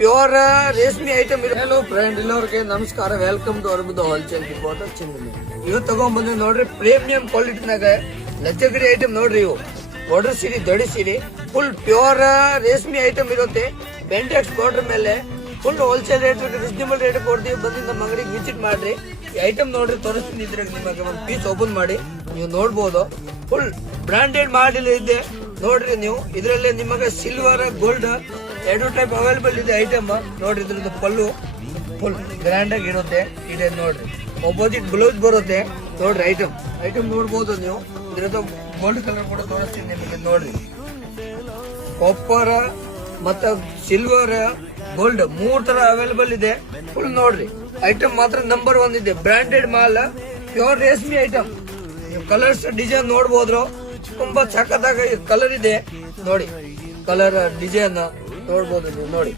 Pure ರೇಷ್ಮೆ item ಇರೋ. Hello friend, ಎಲ್ಲರಿಗೆ ನಮಸ್ಕಾರ. ವೆಲ್ಕಮ್ ಟು ಅರ್ಬುದ ಹೋಲ್ಸೇಲ್ ರಿಪೋರ್ಟರ್ ಚಿಂದನೆ. ಇವತ್ತು ತಗೊಂಡ್ಬಂದ್ರೆ ನೋಡ್ರಿ ಪ್ರೀಮಿಯಂ ಕ್ವಾಲಿಟಿನಾಗ ಲಚ್ಚಗರಿ ಐಟಮ್ ನೋಡ್ರಿ. ಇವು ಬಾರ್ಡರ್ ಸೀರೆ, ದಡಿ ಸೀರೆ, ಫುಲ್ ಪ್ಯೂರ್ ರೇಷ್ಮೆ ಐಟಮ್ ಇರುತ್ತೆ. ಬೆಂಟೆಕ್ಸ್ ಬಾರ್ಡರ್ ಮೇಲೆ full wholesale rate, reasonable rate ಕೊಡ್ತೀವಿ. ಬಂದು ನಮ್ಮ ಅಂಗಡಿಗೆ ವಿಸಿಟ್ ಮಾಡ್ರಿ. ಈ ಐಟಮ್ ನೋಡ್ರಿ, ತೋರಿಸ್ತೀನಿ. ಇದ್ರಾಗ ನಿಮಗೆ ಒಂದು ಪೀಸ್ ಓಪನ್ ಮಾಡಿ ನೀವು ನೋಡ್ಬೋದು. ಫುಲ್ ಬ್ರಾಂಡೆಡ್ ಮಾಡಲ್ ಇದೆ ನೋಡ್ರಿ ನೀವು. ಇದರಲ್ಲಿ ನಿಮಗೆ ಸಿಲ್ವರ್, ಗೋಲ್ಡ್ ಎರಡು ಟೈಪ್ ಅವೈಲೇಬಲ್ ಇದೆ ಐಟಮ್ ನೋಡ್ರಿ. ಇದ್ರದ್ದು ಪಲ್ಲು ಫುಲ್ ಗ್ರ್ಯಾಂಡ್ ಆಗಿ ಇರುತ್ತೆ. ಇದೆ ನೋಡ್ರಿ, ಅಪೋಸಿಟ್ ಬ್ಲೌಸ್ ಬರುತ್ತೆ ನೋಡ್ರಿ. ಐಟಮ್ ನೋಡ್ಬೋದು ನೀವು. ಇದ್ರದ್ದು ಗೋಲ್ಡ್ ಕಲರ್ ಕೂಡ ತೋರಿಸ್ತೀನಿ ನಿಮಗೆ ನೋಡ್ರಿ. ಕಾಪರ್ ಮತ್ತ ಸಿಲ್ವರ್, ಗೋಲ್ಡ್ ಮೂರ್ ತರ ಅವೈಲೇಬಲ್ ಇದೆ. ಫುಲ್ ನೋಡ್ರಿ, ಐಟಮ್ ಮಾತ್ರ ನಂಬರ್ 1 ಇದೆ. ಬ್ರಾಂಡೆಡ್ ಮಾಲ್, ಪ್ಯೂರ್ ರೇಷ್ಮೆ ಐಟಮ್. ನೀವು ಕಲರ್ಸ್ ಡಿಸೈನ್ ನೋಡ್ಬೋದು. ತುಂಬಾ ಸಖತ್ತಾಗಿ ಕಲರ್ ಇದೆ ನೋಡಿ. ಕಲರ್ ಡಿಸೈನ್ ನೋಡ್ಬೋದು ನೀವು ನೋಡಿ.